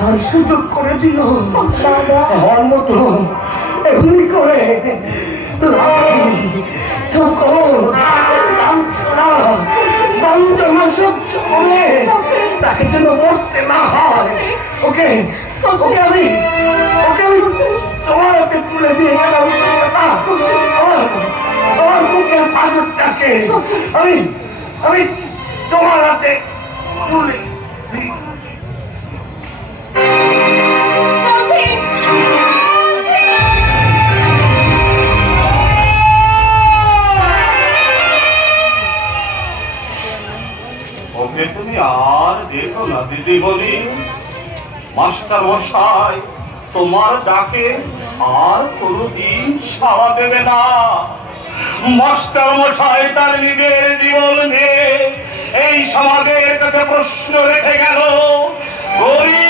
বাঁচার সুযোগ করে দিও। আমার মতো এমনি করে বঞ্চনা সহ্য করে তাকে যেন মরতে না হয়। ওকে ওকে আমি তোমার হাতে তুলে দিয়ে গেলাম। আমার বুকের পাঁচটাকে আমি তোমার হাতে তুলে ওকে তুমি আর দেখো না দিদি বলি, মাস্টার মশাই তোমার ডাকে আর কোনদিন সাড়া দেবে না। মাস্টার মশাই তার নিজের জীবন নিয়ে এই সমাজের কাছে প্রশ্ন রেখে গেল, গরিব